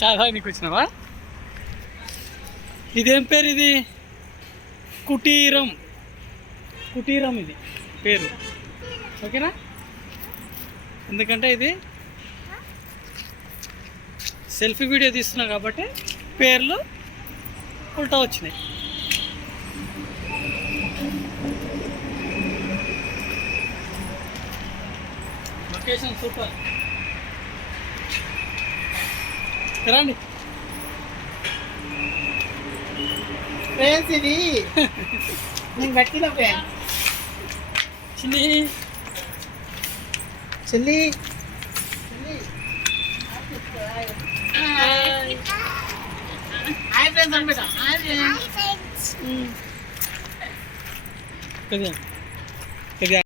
చాలా నీకు వచ్చినావా? ఇదేం పేరు ఇది? కుటీరం. కుటీరం ఇది పేరు. ఓకేనా? ఎందుకంటే ఇది సెల్ఫీ వీడియో తీస్తున్నావు కాబట్టి పేర్లు ఉల్టా వచ్చినాయి. Location super. రండి. ఫ్రెండ్స్ ఇది. నేను కట్టిన ఫ్రెండ్ చిన్ని. చెల్లి ఫ్రెండ్స్ అనమాట హాయ్ ఫ్రెండ్స్ కదా కదా